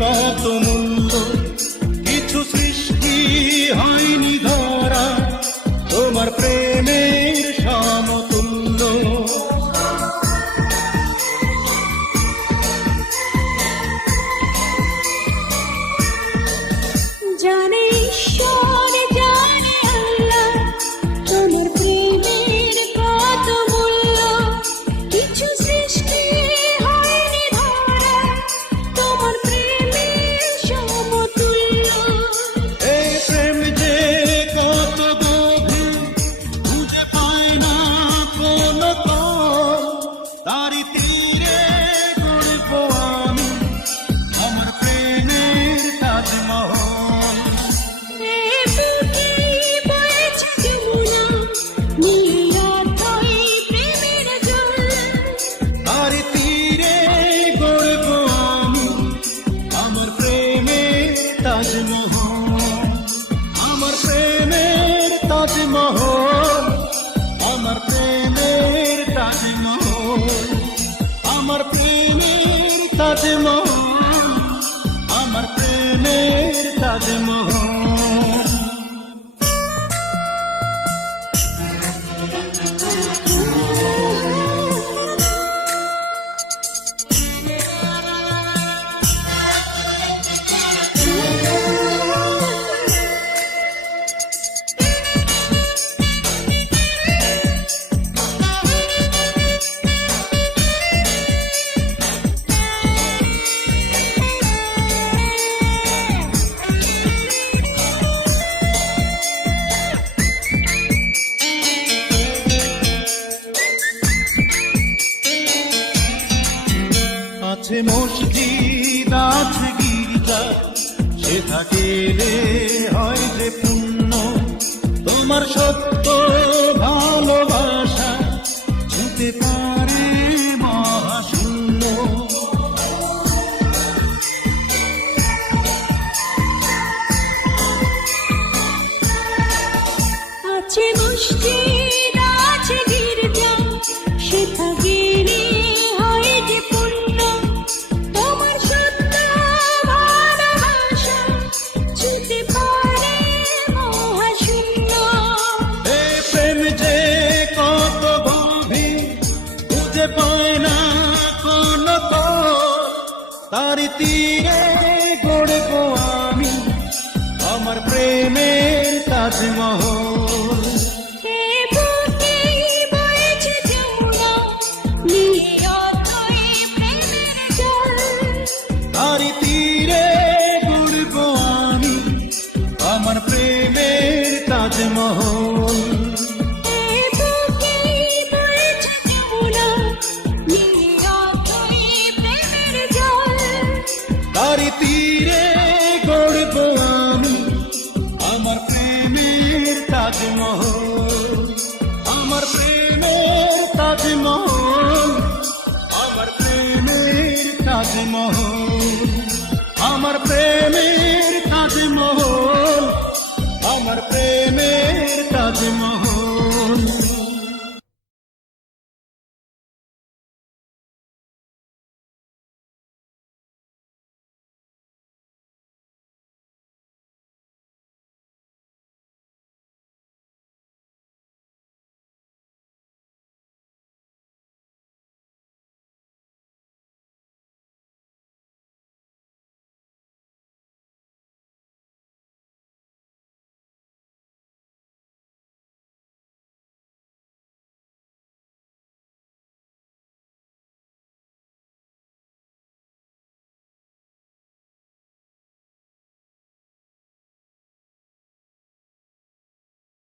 কত মূল্য, কিছু সৃষ্টি হয়নি ধরা তোমার প্রেমের সমতুল্য। জানে ঈশ্বর, জানে আল্লাহ, তোমার প্রেমের কত মূল্য, কিছু সৃষ্টি হয়নি ধরা তোমার প্রেমের সমতুল্য। এই প্রেম যে কত গভীর, খুঁজে পায় না কোনো তল, তারই তীরে গড়ব আমি আমার প্রেমের তাজমহল। তারই তীরে গড়ব আমি আমার প্রেমের তাজমহল, আমার প্রেমের তাজমহল, আমার প্রেমের তাজমহল, আমার প্রেমের তাজমহল, আমার প্রেমের তাজমহল। আছে মসজিদ, আছে গির্জা, সেথা গেলে হয় যে পুণ্য, তোমার সত্য ভালোবাসা ছুঁতে পারে মহাশূন্য। আছে মসজিদ, আছে গির্জা, সেথা গেলে হয় যে পুণ্য, তোমার সত্য ভালোবাসা ছুঁতে পারে মহাশূন্য। এই প্রেম যে কত গভীর, খুঁজে পায় না কোনো তল, তারই তীরে গড়ব আমি আমার প্রেমের তাজমহল। তারই তীরে গড়ব আমি আমার প্রেমের তাজমহল। তারই তীরে গড়ব আমি আমার প্রেমের তাজমহল, আমার প্রেম।